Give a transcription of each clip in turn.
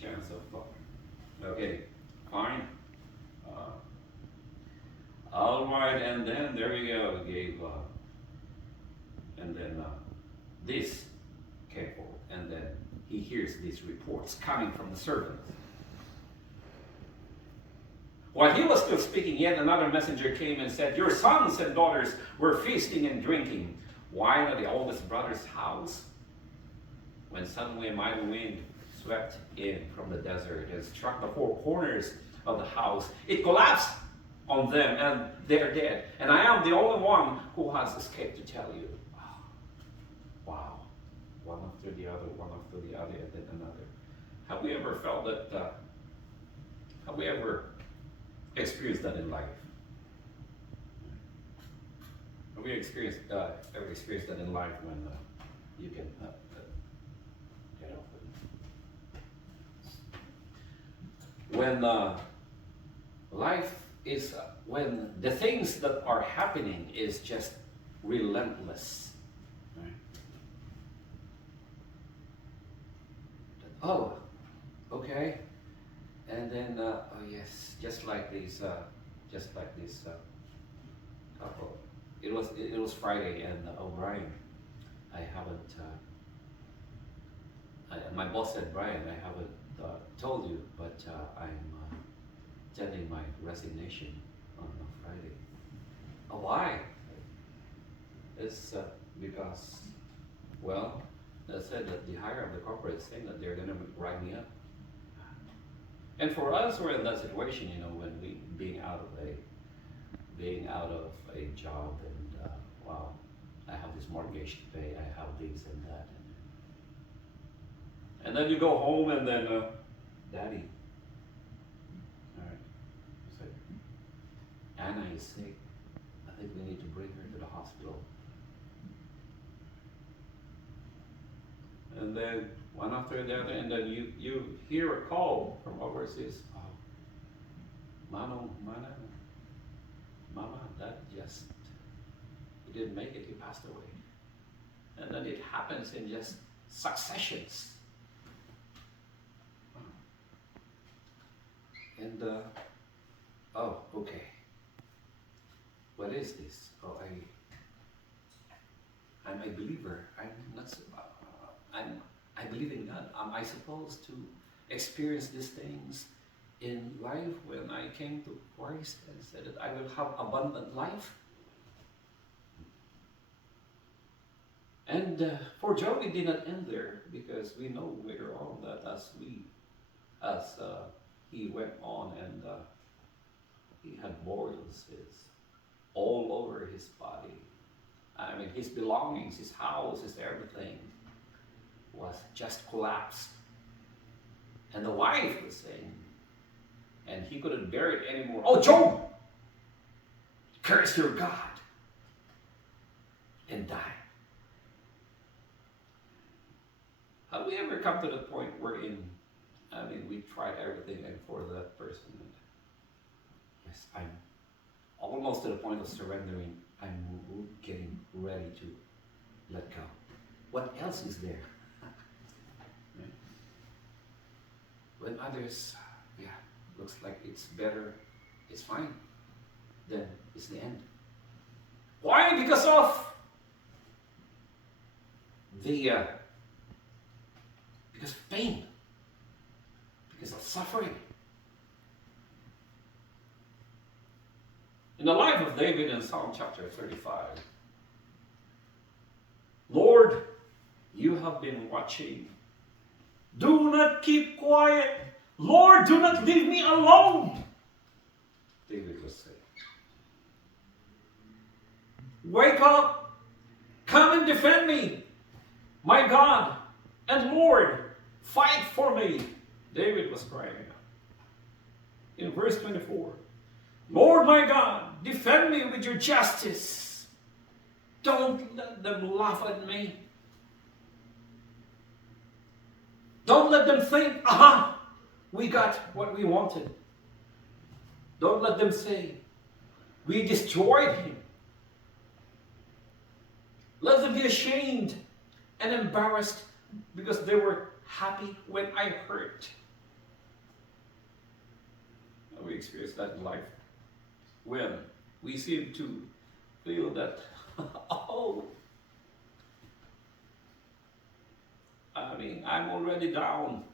chance of, okay, fine. All right, and then there we go. We gave, and then this came forward, and then he hears these reports coming from the servant. While he was still speaking, yet another messenger came and said, "Your sons and daughters were feasting and drinking wine at the oldest brother's house." When suddenly a mighty wind swept in from the desert and struck the four corners of the house, it collapsed on them, and they're dead. And I am the only one who has escaped to tell you. Oh, wow. One after the other, and then another. Have we ever felt that? Have we ever experienced that in life? Have we ever experienced that in life when you can get off it? When life is, when the things that are happening is just relentless. Right? Oh, okay. And then, oh yes, just like this couple. It was Friday, and Brian, I haven't. My boss said, "Brian, I haven't told you, but I'm telling my resignation on Friday." Oh, why? It's because, well, they said that the higher of the corporate is saying that they're going to write me up. And for us, we're in that situation, when we being out of a job, and wow, I have this mortgage to pay, I have this and that, and then you go home, and then, Daddy, all right, you say, Anna is sick. I think we need to bring her to the hospital. And then one after the other, and then you hear a call from overseas. Oh, Mama, that just, he didn't make it, he passed away. And then it happens in just successions. And, oh, okay. What is this? Oh, I'm a believer. I'm not, I believe in God. Am I supposed to experience these things in life when I came to Christ and said that I will have abundant life? And for Job, it did not end there, because we know later on that as he went on, and he had boils all over his body. I mean, his belongings, his house, his everything was just collapsed. And the wife was saying, and he couldn't bear it anymore, "Oh, Job, curse your God," and die. Have we ever come to the point wherein, we tried everything, and for that person, and yes, I'm almost to the point of surrendering, I'm getting ready to let go. What else is there? Right? When others, looks like it's better, it's fine, then it's the end. Why? Because of because of pain, because of suffering. In the life of David in Psalm chapter 35, "Lord, you have been watching. Do not keep quiet. Lord, do not leave me alone," David was saying. "Wake up. Come and defend me. My God and Lord, fight for me," David was crying out. In verse 24, "Lord my God, defend me with your justice. Don't let them laugh at me. Don't let them think, aha, we got what we wanted. Don't let them say, we destroyed him. Let them be ashamed and embarrassed, because they were happy when I hurt. experienced that in life? When we seem to feel that, oh, I mean, I'm already down.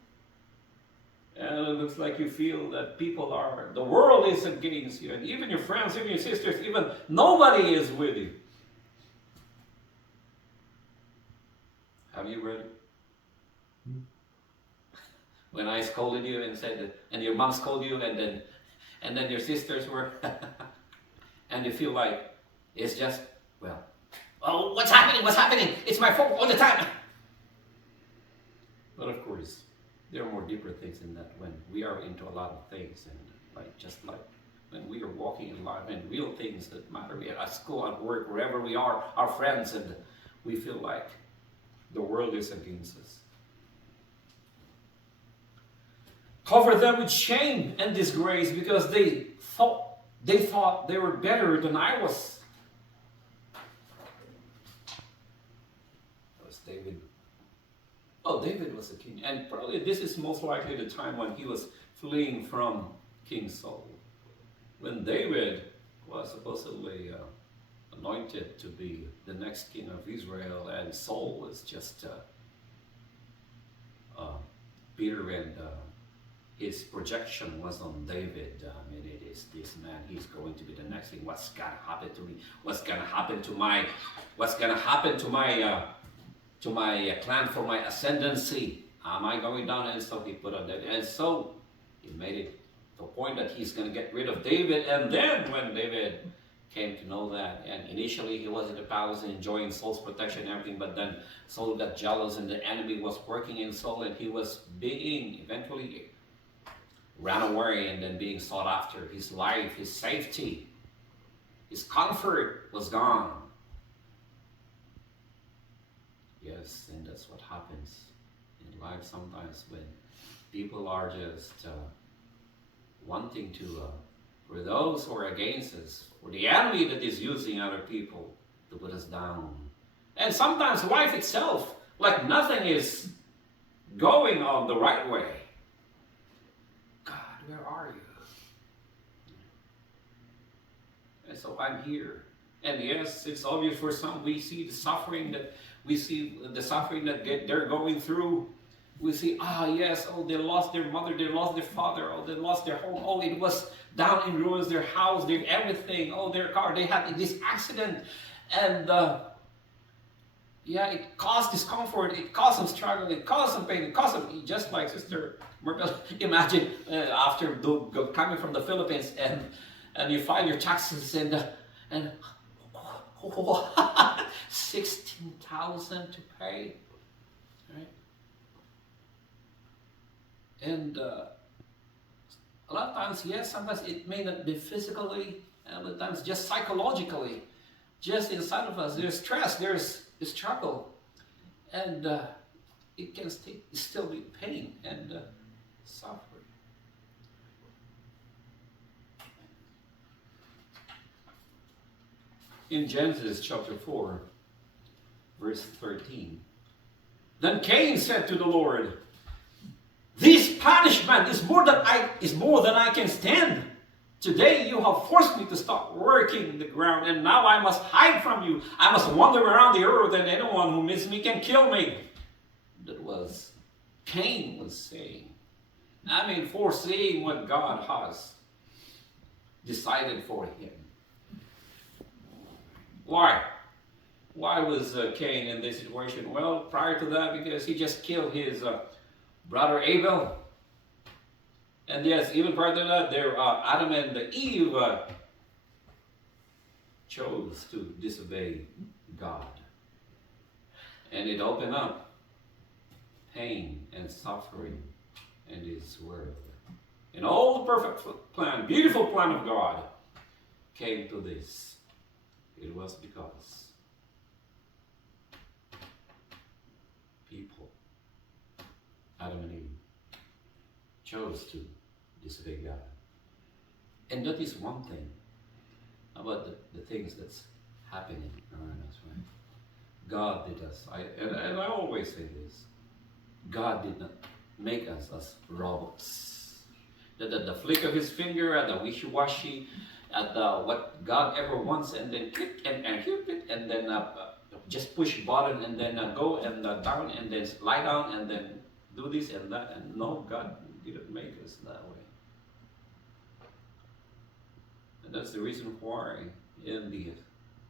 And it looks like you feel that the world is against you. And even your friends, even your sisters, even nobody is with you. Have you read it? When I scolded you and said that, and your mom scolded you, and then your sisters were, and you feel like it's just, well, oh, what's happening? What's happening? It's my fault all the time. But of course, there are more deeper things in that when we are into a lot of things, and just like when we are walking in life and real things that matter, we are at school, at work, wherever we are, our friends, and we feel like the world is against us. Cover them with shame and disgrace because they thought they were better than I was. That was David. Oh, David was a king. And probably this is most likely the time when he was fleeing from King Saul. When David was supposedly anointed to be the next king of Israel, and Saul was just bitter, and his projection was on David. I mean, it is this man, he's going to be the next thing. What's going to happen to me? What's going to happen to my plan for my ascendancy? Am I going down? And so he put on that. And so he made it to a point that he's going to get rid of David. And then when David came to know that, and initially he was in the palace enjoying Saul's protection and everything, but then Saul got jealous and the enemy was working in Saul, and he was being eventually ran away and then being sought after. His life, his safety, his comfort was gone. Yes, and that's what happens in life sometimes when people are just wanting to, for those who are against us, for the enemy that is using other people to put us down. And sometimes life itself, like nothing is going on the right way. Where are you? And so I'm here. And yes, it's obvious for some, we see the suffering that they're going through. We see, yes, they lost their mother, they lost their father, they lost their home, it was down in ruins, their house, their everything, their car, they had this accident, and it caused discomfort, it caused some struggle, it caused some pain, it caused some, just like Sister Merkel, imagine after coming from the Philippines and you file your taxes and 16,000 to pay, right? And a lot of times, yes, sometimes it may not be physically, and other times just psychologically, just inside of us, there's stress, there's struggle, and it can still be pain and suffering. In Genesis chapter 4, verse 13, then Cain said to the Lord, "This punishment is more than I can stand. Today you have forced me to stop working the ground, and now I must hide from you. I must wander around the earth, and anyone who meets me can kill me." That was Cain was saying. I mean, foreseeing what God has decided for him. Why? Why was Cain in this situation? Well, prior to that, because he just killed his brother Abel. And yes, even prior to that, Adam and Eve chose to disobey God. And it opened up pain and suffering in this world. And all the perfect plan, beautiful plan of God came to this. It was because people, Adam and Eve, chose to disobey God. And that is one thing about the things that's happening around us, right? God did us, and I always say this, God did not make us as robots. the flick of his finger, and the wishy-washy, and what God ever wants, and then click and hit it, and then just push button, and then go and down, and then lie down, and then do this and that. And no, God didn't make us that way. And that's the reason why in the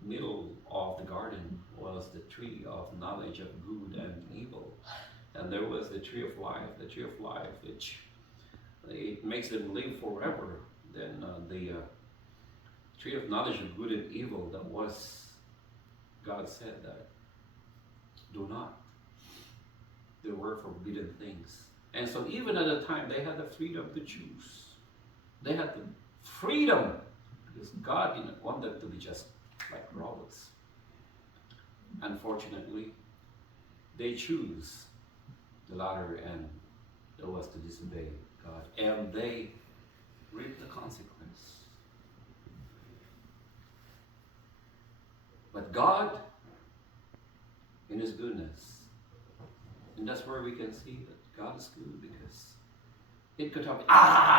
middle of the garden was the tree of knowledge of good and evil. And there was the tree of life, which it makes them live forever. Then the tree of knowledge of good and evil, that was, God said that, do not. There were forbidden things. And so even at the time, they had the freedom to choose. They had the freedom, because God didn't want them to be just like robots. Unfortunately, they choose the latter, and that was to disobey God, and they reap the consequence. But God, in His goodness, and that's where we can see that God is good, because it could have,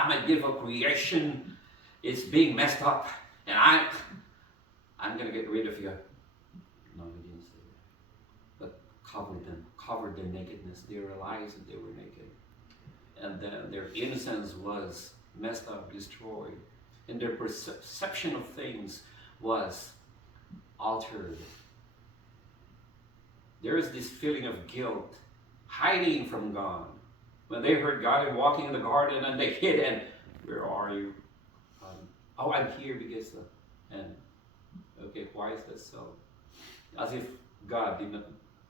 my beautiful creation is being messed up, and I'm going to get rid of you. No, He didn't say that. But covered their nakedness. They realized that they were naked. And then their innocence was messed up, destroyed. And their perception of things was altered. There is this feeling of guilt, hiding from God. When they heard God walking in the garden, and they hid, and where are you? I'm here because and okay, why is that so? As if God did not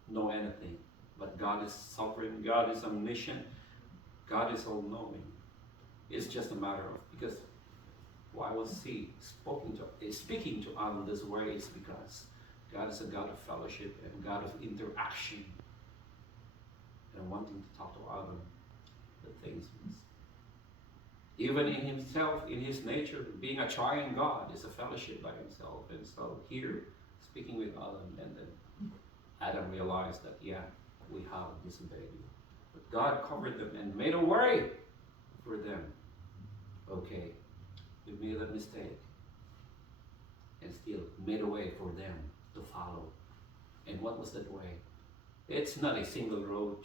know anything. But God is sovereign, God is omniscient, God is all-knowing. It's just a matter of, because why was He speaking to Adam this way? It's because God is a God of fellowship and God of interaction, and wanting to talk to Adam the things. Even in Himself, in His nature, being a triune God is a fellowship by Himself. And so here, speaking with Adam, and then Adam realized that, we have disobeyed you. But God covered them and made a way for them. Okay, we made that mistake, and still made a way for them to follow. And what was that way? It's not a single road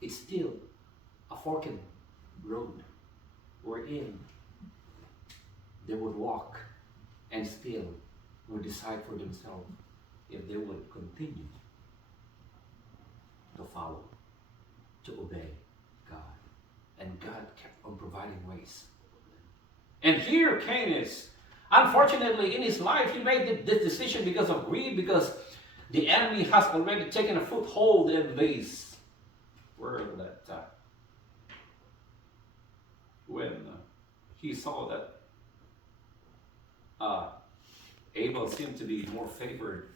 it's still a forked road, wherein they would walk and still would decide for themselves if they would continue to follow, to obey God. And God kept on providing ways. And here Cain is, unfortunately in his life, he made this decision because of greed, because the enemy has already taken a foothold in this world, that when he saw that Abel seemed to be more favored,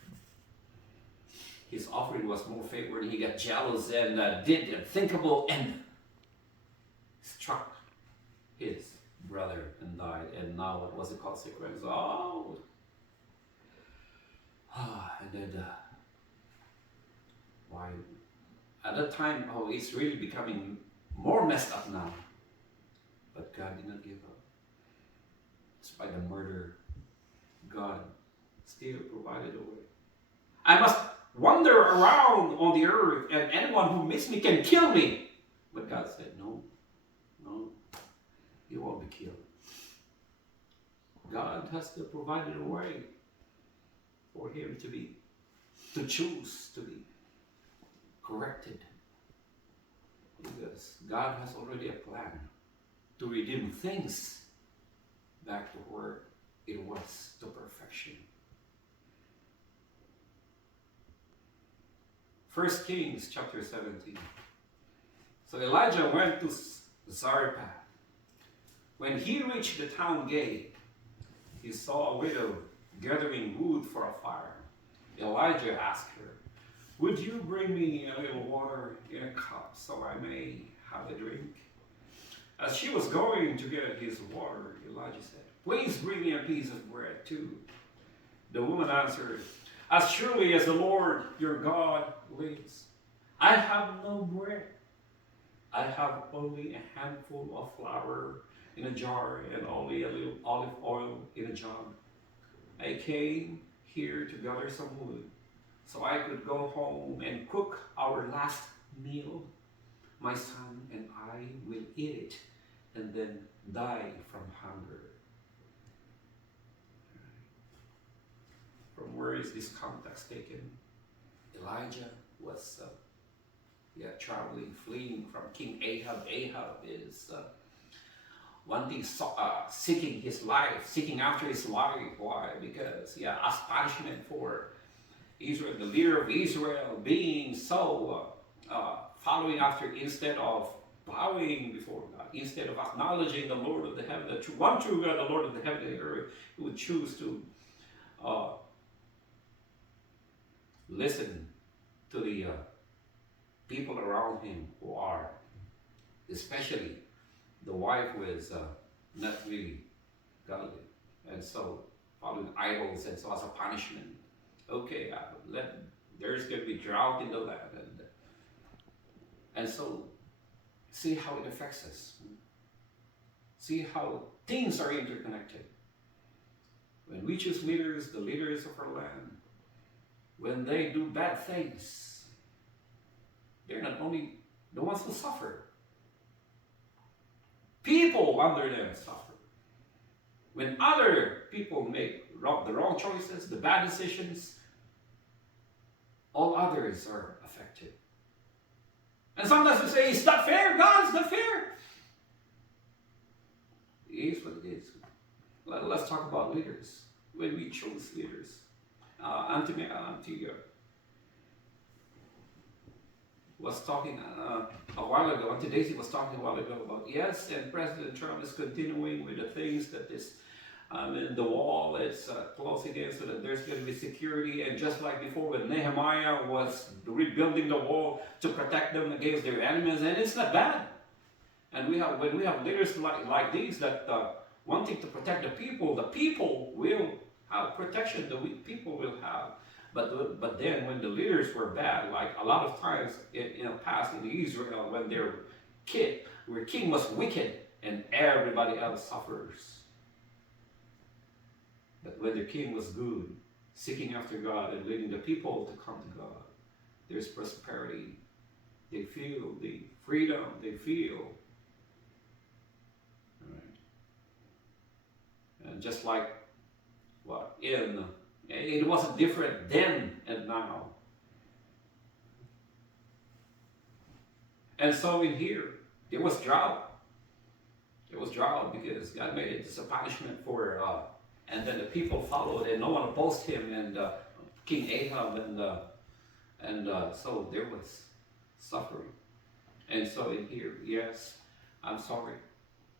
his offering was more favored, he got jealous and did the unthinkable and struck his brother and died. And now what was the consequence? And then why? At that time, it's really becoming more messed up now. But God did not give up. Despite the murder, God still provided a way. I must wander around on the earth, and anyone who meets me can kill me. But God said, no, you won't be killed. God has to provide a way for him to choose to be corrected. Because God has already a plan to redeem things back to where it was, to perfection. 1 Kings chapter 17. So Elijah went to Zarephath. When he reached the town gate, he saw a widow gathering wood for a fire. Elijah asked her, "Would you bring me a little water in a cup so I may have a drink?" As she was going to get his water, Elijah said, "Please bring me a piece of bread too." The woman answered, "As surely as the Lord your God lives, I have no bread. I have only a handful of flour in a jar and only a little olive oil in a jug. I came here to gather some wood so I could go home and cook our last meal. My son and I will eat it and then die from hunger. From where is this context taken? Elijah was traveling, fleeing from King Ahab. Ahab is seeking his life, seeking after his life. Why? Because as punishment for Israel, the leader of Israel, being so following after, instead of bowing before God, instead of acknowledging the Lord of the heaven, the one true God, the Lord of the heaven and the earth, he would choose to listen to the people around him who are, especially the wife who is not really godly, and so following idols, and so as a punishment, okay, there's going to be drought in the land, and so see how it affects us. See how things are interconnected. When we choose leaders, the leaders of our land, when they do bad things, they're not only the ones who suffer. People under them suffer. When other people make the wrong choices, the bad decisions, all others are affected. And sometimes we say, it's not fair, God, it's not fair. It is what it is. Let's talk about leaders. When we choose leaders. Auntie was talking a while ago, Auntie Daisy was talking a while ago about, yes, and President Trump is continuing with the things that is in the wall, it's closing in so that there's going to be security, and just like before when Nehemiah was rebuilding the wall to protect them against their enemies, and it's not bad. And when we have leaders like these that wanting to protect the people will have protection, the people will have. But then when the leaders were bad, like a lot of times in the past in Israel, when where king was wicked and everybody else suffers. But when the king was good, seeking after God and leading the people to come to God, there's prosperity. They feel the freedom, they feel. Right. And just like it wasn't different then and now. And so in here, there was drought. There was drought because God made it as a punishment for, and then the people followed and no one opposed him, and King Ahab, and so there was suffering. And so in here, yes, I'm sorry.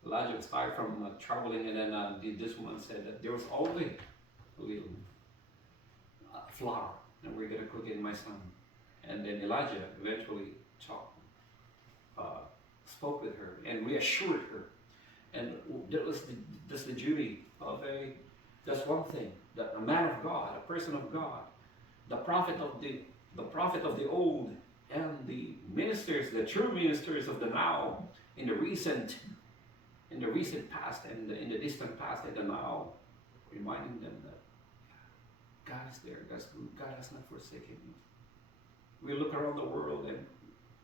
Elijah was tired from traveling, and then this woman said that there was only a little flour, and we're going to cook it in my son. And then Elijah eventually spoke with her and reassured her. And that's the duty of that's one thing, that a man of God, a person of God, the prophet of the old, and the ministers, the true ministers of the now, in the recent past and in the distant past and the now, reminding them that God is there, God's good, God has not forsaken you. We look around the world and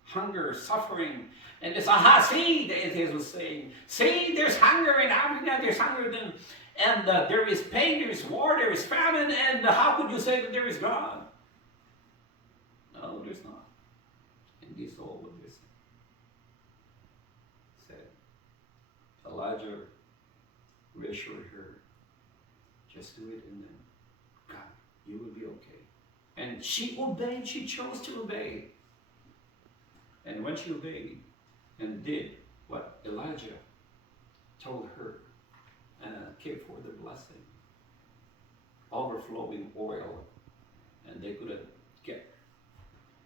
hunger, suffering, and it's see, the atheist was saying, see, there's hunger in Africa, there's hunger, and there is pain, there is war, there is famine, and how could you say that there is God? No, there's not. And this is all what this said. Elijah reassured her, just do it, and then God, you will be okay. And she obeyed, she chose to obey. And when she obeyed and did what Elijah told her, came for the blessing, overflowing oil, and they couldn't get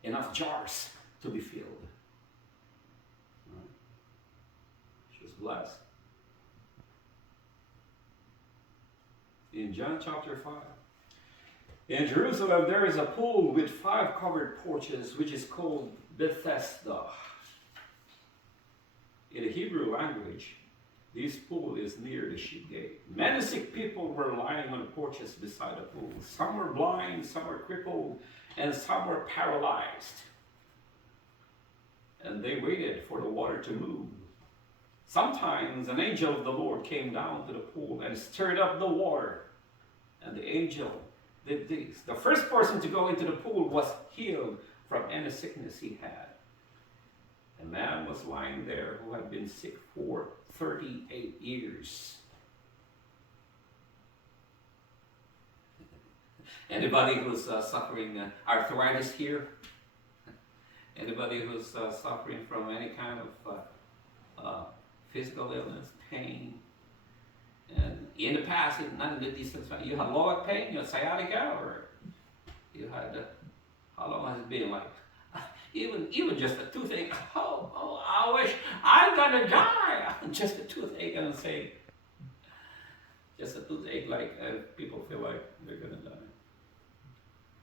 enough jars to be filled. She was blessed. In John chapter 5, in Jerusalem there is a pool with 5 covered porches, which is called Bethesda. In the Hebrew language, this pool is near the sheep gate. Many sick people were lying on the porches beside the pool. Some were blind, some were crippled, and some were paralyzed. And they waited for the water to move. Sometimes an angel of the Lord came down to the pool and stirred up the water. And the angel did this. The first person to go into the pool was healed from any sickness he had. A man was lying there who had been sick for 38 years. Anybody who's suffering arthritis here? Anybody who's suffering from any kind of physical illness, pain? And in the past, none of these things, you had lower pain, you had sciatica, or you had, how long has it been? Like, even just a toothache. Oh, I wish I'm gonna die. Just a toothache, and say, just a toothache, like people feel like they're gonna die.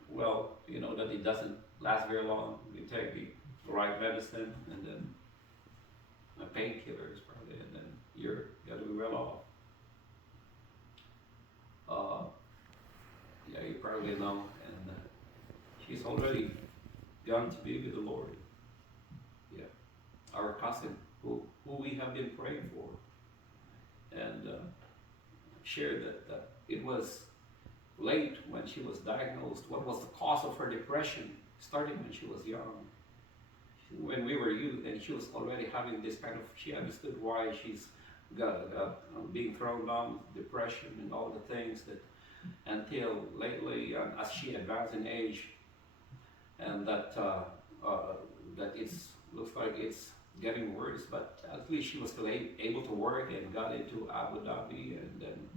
Well, you know that it doesn't last very long. You take the right medicine, and then a painkiller is probably, and then you're gonna be well off. Yeah, you probably know, and she's already gone to be with the Lord. Yeah, our cousin who we have been praying for, and shared that it was late when she was diagnosed. What was the cause of her depression? Starting when she was young, when we were youth, and she was already having this kind of. She understood why she's got being thrown down, depression, and all the things that. Until lately, as she advanced in age, and that it looks like it's getting worse, but at least she was still able to work and got into Abu Dhabi, and then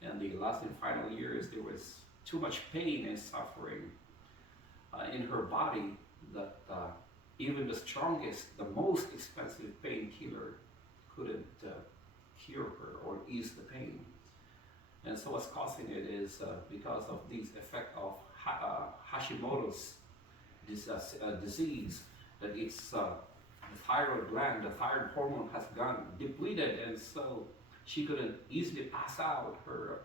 in the last and final years there was too much pain and suffering in her body that even the strongest, the most expensive painkiller couldn't cure her or ease the pain. And so what's causing it is because of these effect of Hashimoto's disease, that it's the thyroid gland, the thyroid hormone has gone depleted, and so she couldn't easily pass out her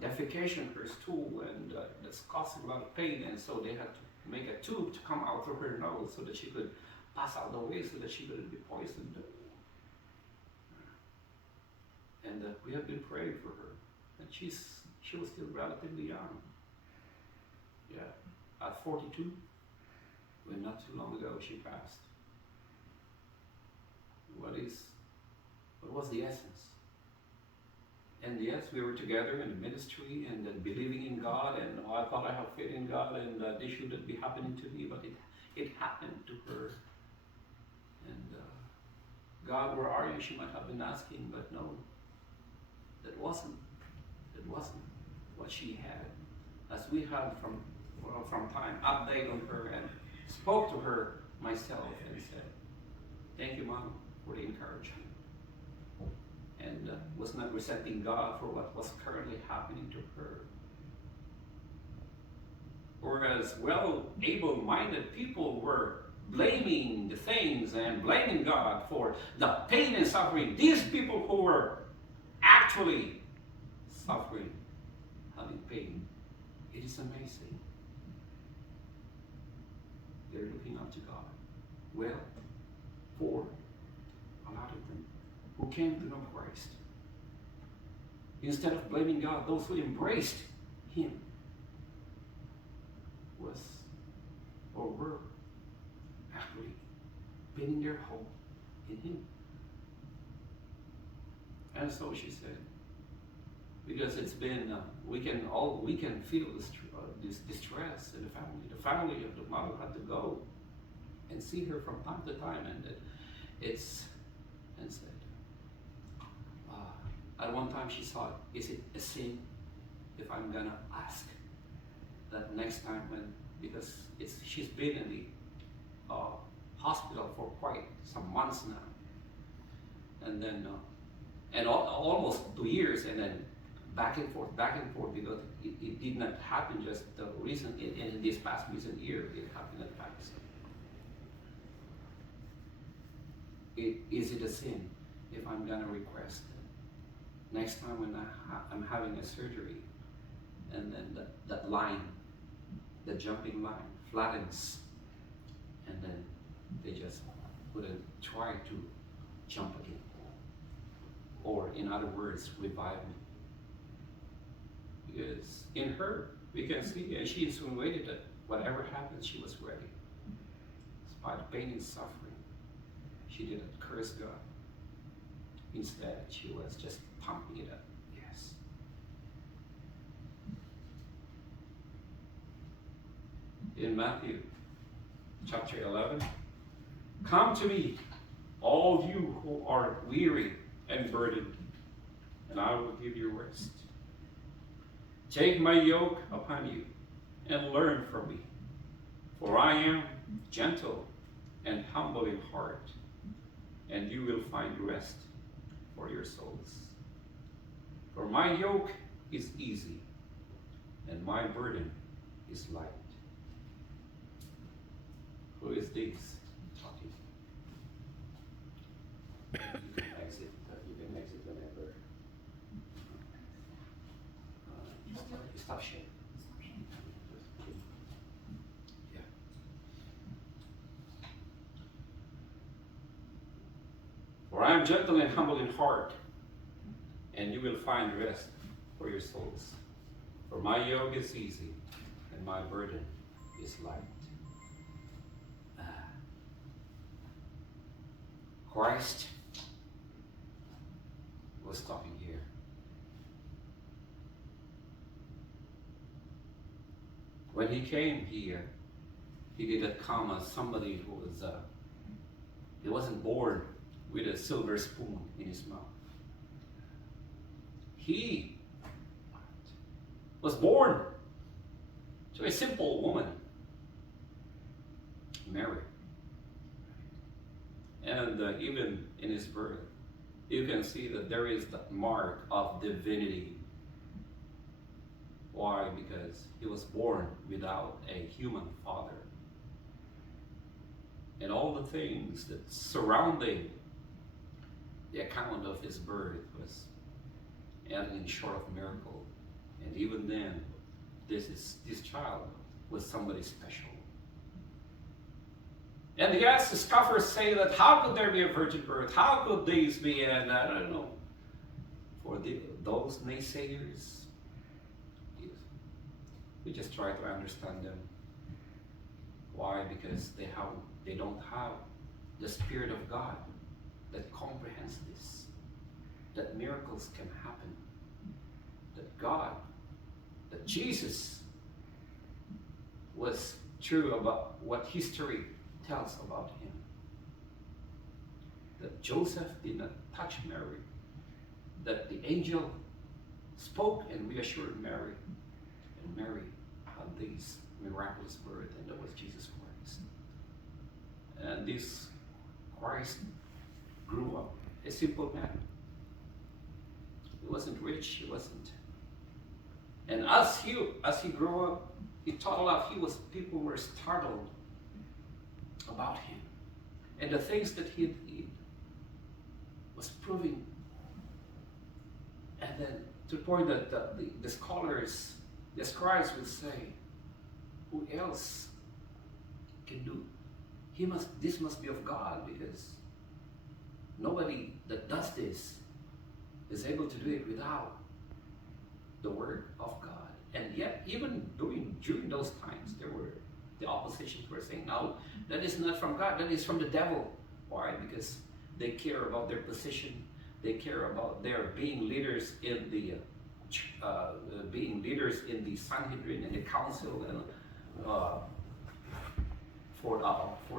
defecation, her stool, and that's causing a lot of pain. And so they had to make a tube to come out through her nose so that she could pass out the way, so that she couldn't be poisoned. And we have been praying for her, and she was still relatively young. Yeah, at 42, when not too long ago she passed. What was the essence? And yes, we were together in the ministry and believing in God, and I thought I have faith in God, and this shouldn't be happening to me, but it happened to her. And God, where are you? She might have been asking, but no. That wasn't what she had. As we had from time update on her and spoke to her myself and said, thank you, Mom, for the encouragement. And was not resenting God for what was currently happening to her. Whereas able-minded people were blaming the things and blaming God for the pain and suffering. These people who were actually suffering, having pain. It is amazing. They're looking up to God. Well, for a lot of them who came to know Christ, instead of blaming God, those who embraced Him were actually pinning their hope in Him. And so she said, because it's been, we can feel this distress in the family. The family of the mother had to go and see her from time to time, and said, at one time she thought, is it a sin if I'm gonna ask that next time because she's been in the hospital for quite some months now, and then and almost 2 years, and then back and forth, because it did not happen just in this past recent year. It happened at Pakistan. Is it a sin if I'm gonna request it? Next time when I'm having a surgery, and then that line, the jumping line, flattens, and then they just wouldn't try to jump again. Or in other words, revive me. Because in her, we can see, and she insinuated that whatever happened, she was ready. Despite pain and suffering, she didn't curse God. Instead, she was just pumping it up. Yes. In Matthew chapter 11, come to me, all you who are weary and burdened, and I will give you rest. Take my yoke upon you and learn from me, for I am gentle and humble in heart, and you will find rest for your souls. For my yoke is easy and my burden is light. Who is this talking? You can exit whenever. Stop sharing. Yeah. For I am gentle and humble in heart, and you will find rest for your souls. For my yoke is easy, and my burden is light. Christ was talking here. When he came here, he didn't come as somebody who was, he wasn't born with a silver spoon in his mouth. He was born to a simple woman, Mary. And even in his birth, you can see that there is that mark of divinity. Why? Because he was born without a human father. And all the things that surrounding the account of his birth was anything short of miracle. And even then, this child was somebody special. And yes, the scoffers say that how could there be a virgin birth? How could these be? And I don't know. For those naysayers, we just try to understand them. Why? Because they don't have the Spirit of God that comprehends this. That miracles can happen. That God, that Jesus was true about what history tells about him. That Joseph did not touch Mary. That the angel spoke and reassured Mary. And Mary had this miraculous birth, and that was Jesus Christ. And this Christ grew up a simple man. He wasn't rich, he wasn't. And as he grew up, he taught a lot. People were startled about him. And the things that he did was proving. And then to the point that the scholars, the scribes would say, who else can do? This must be of God, because nobody that does this is able to do it without the word of God. And yet, even during those times, the oppositions were saying, no, that is not from God, that is from the devil. Why? Because they care about their position, they care about their being leaders in the Sanhedrin and the council, and for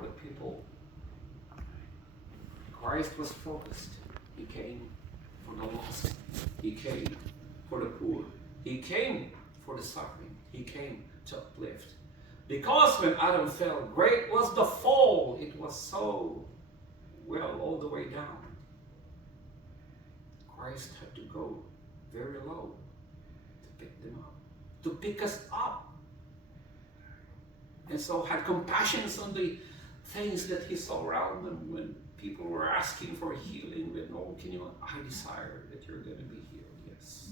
the people. Christ was focused. He came for the lost. He came for the poor. He came for the suffering. He came to uplift. Because when Adam fell, great was the fall. It was so, all the way down. Christ had to go very low to pick them up, to pick us up. And so had compassion on the things that he saw around them when people were asking for healing with, oh, I desire that you're going to be healed. Yes.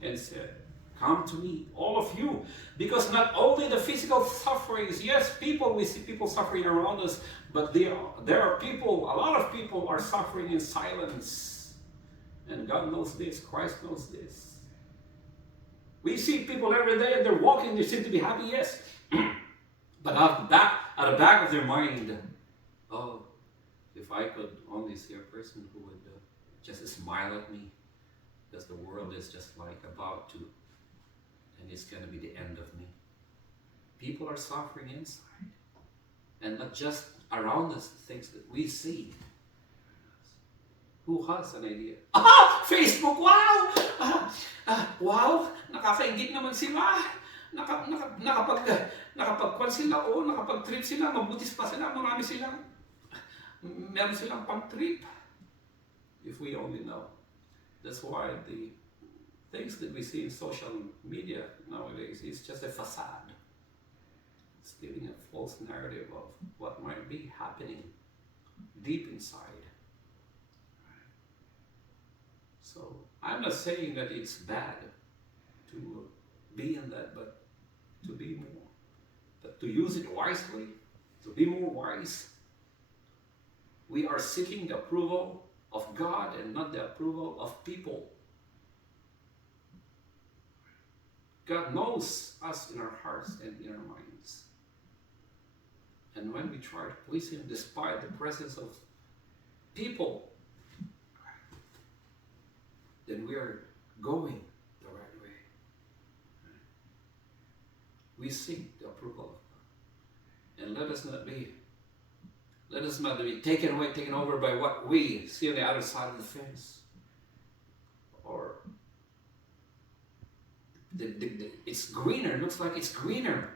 And said, come to me, all of you, because not only the physical sufferings, yes, we see people suffering around us, but there are people, a lot of people are suffering in silence. And God knows this, Christ knows this. We see people every day and they're walking, they seem to be happy, yes. But at the back of their mind, oh, if I could only see a person who would just smile at me, because the world is just like about to, and it's going to be the end of me. People are suffering inside, and not just around us, things that we see. Who has an idea? Facebook, wow! Wow! Nakakaingit naman sila. Nakapag-kwan sila, nakapag-trip sila, mabutis pa sila, meron silang pang-trip. If we only know. That's why the things that we see in social media nowadays is just a facade. It's giving a false narrative of what might be happening deep inside. So I'm not saying that it's bad to be in that, but to be more, but to use it wisely, to be more wise. We are seeking the approval of God and not the approval of people. God knows us in our hearts and in our minds. And when we try to please Him despite the presence of people, then we are going the right way. We seek the approval of God. And let us not be taken away, taken over by what we see on the other side of the fence. Or it's greener, looks like it's greener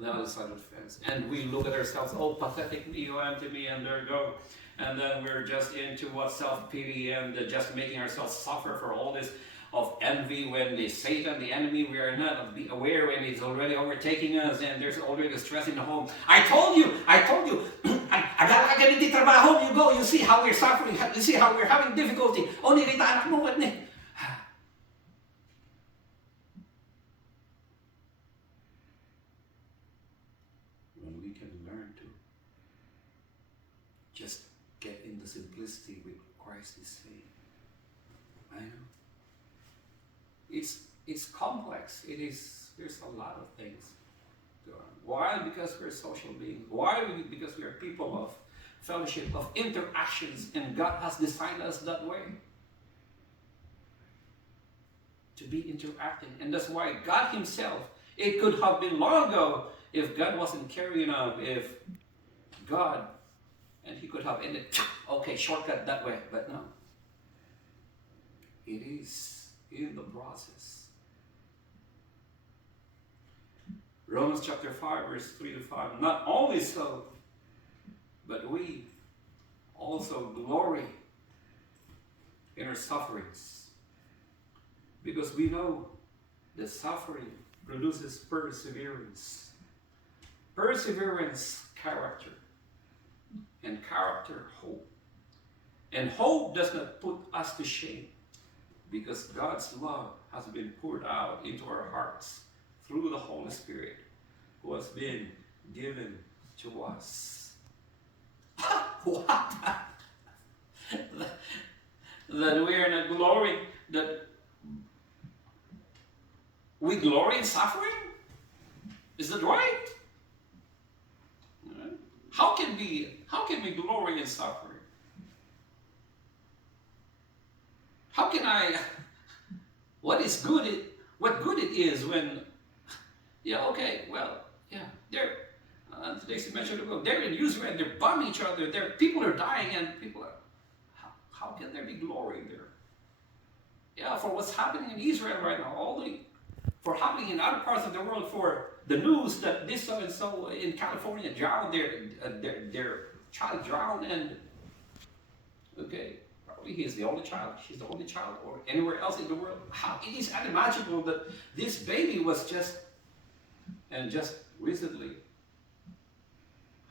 on the other side of the fence. And we look at ourselves, oh, pathetic me, you and to me, and there you go. And then we're just into what self-pity and just making ourselves suffer for all this of envy when the Satan, the enemy, we are not aware when he's already overtaking us and there's already stress in the home. I told you, agad di trabaho, you go, you see how we're suffering, you see how we're having difficulty. Only kita anak mo, what ne? When we can learn to just get in the simplicity with Christ is saying. I know. It's complex. There's a lot of things going on. Why? Because we're social beings. Why? Because we are people of fellowship, of interactions, and God has designed us that way. To be interacting. And that's why God Himself, it could have been long ago if God wasn't carrying on, if God, and He could have ended, okay, shortcut that way, but no. It is in the process. Romans chapter 5, verse 3 to 5. Not only so, but we also glory in our sufferings, because we know that suffering produces perseverance. Perseverance, character. And character, hope. And hope does not put us to shame, because God's love has been poured out into our hearts through the Holy Spirit who has been given to us. What? That we are not glorying, that we glory in suffering? Is that right? How can we glory in suffering? How can what good it is when, they're, today's mentioned, they're in Israel, they're bombing each other, people are dying, and people are, how can there be glory there? Yeah, for what's happening in Israel right now, for happening in other parts of the world, for the news that this so and so in California drowned, their child drowned, and probably he's the only child, she's the only child, or anywhere else in the world. How it is unimaginable that this baby was just recently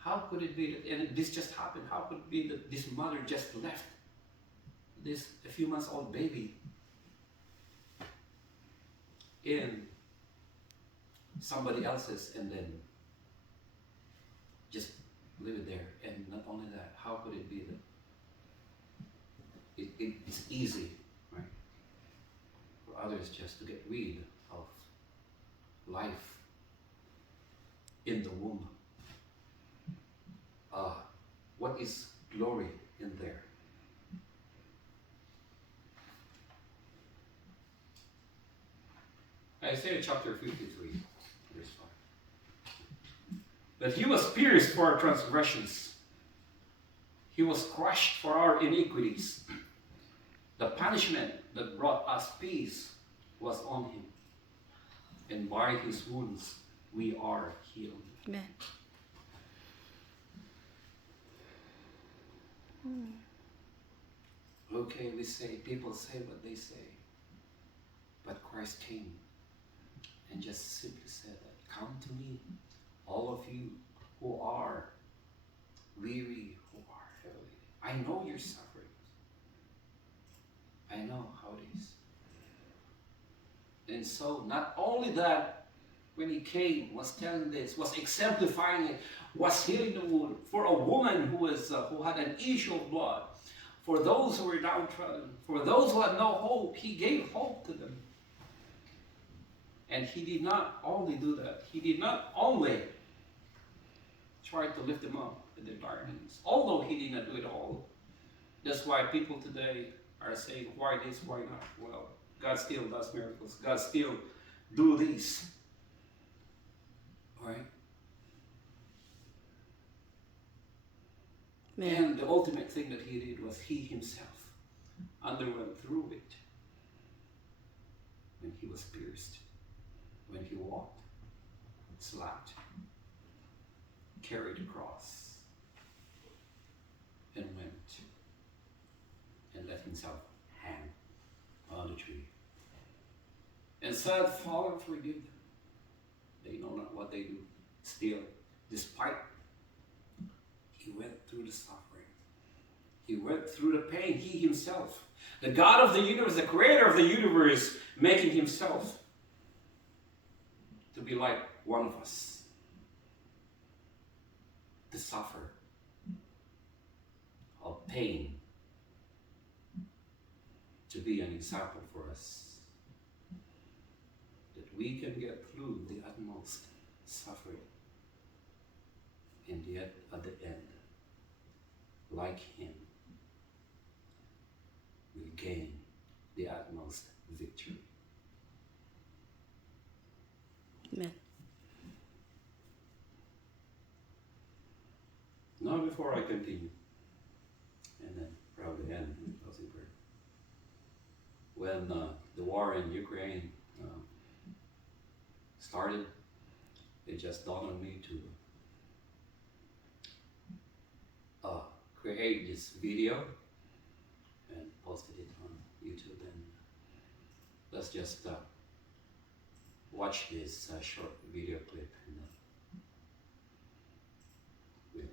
how could it be that, and this just happened, how could it be that this mother just left this a few months old baby in somebody else's and then just leave it there? And not only that, how could it be that it's easy, right, for others just to get rid of life in the womb? What is glory in there? Isaiah chapter 53, verse 5. But he was pierced for our transgressions, he was crushed for our iniquities. The punishment that brought us peace was on him, and by his wounds we are healed. Amen. Okay, we say, people say what they say, but Christ came and just simply said that, come to me, all of you who are weary, who are heavy. I know your suffering. I know how it is. And so, not only that, when he came, was telling this, was exemplifying it, was healing the wound for a woman who had an issue of blood, for those who were downtrodden, for those who had no hope, he gave hope to them. And he did not only do that, he did not only try to lift them up with their bare hands, although he did not do it all. That's why people today are saying, why this, why not? Well, God still does miracles. God still do this. All right? Amen. And the ultimate thing that he did was he himself underwent through it when he was pierced, when he walked, slapped, carried the cross, and went and let himself hang on the tree and said, Father, forgive them. They know not what they do. Still, despite he went through the suffering, he went through the pain, he himself, the God of the universe, the creator of the universe, making himself to be like one of us, to suffer of pain, to be an example for us, that we can get through the utmost suffering, and yet at the end, like him, we gain the utmost victory. Amen. Now, before I continue, and then probably end in closing prayer, when the war in Ukraine started, it just dawned on me to create this video and posted it on YouTube. And let's just watch this short video clip and with it.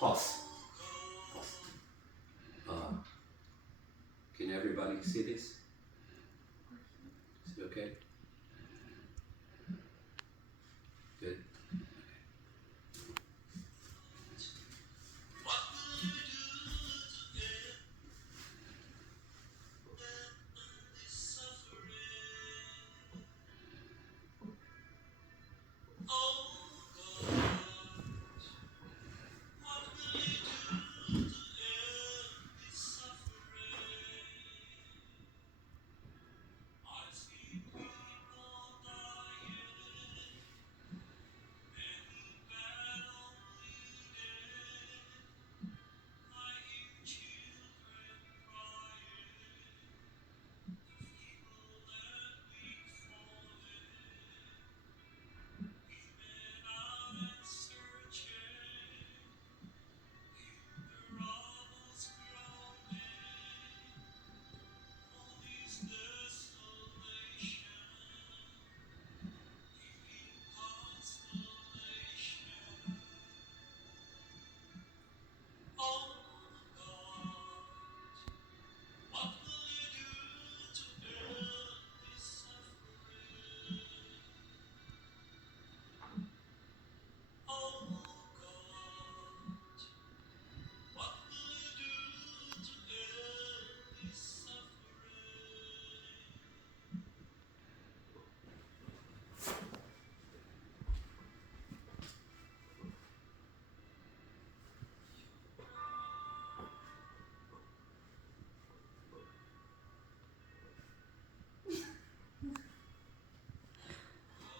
Pause. Can everybody see this? Is it okay?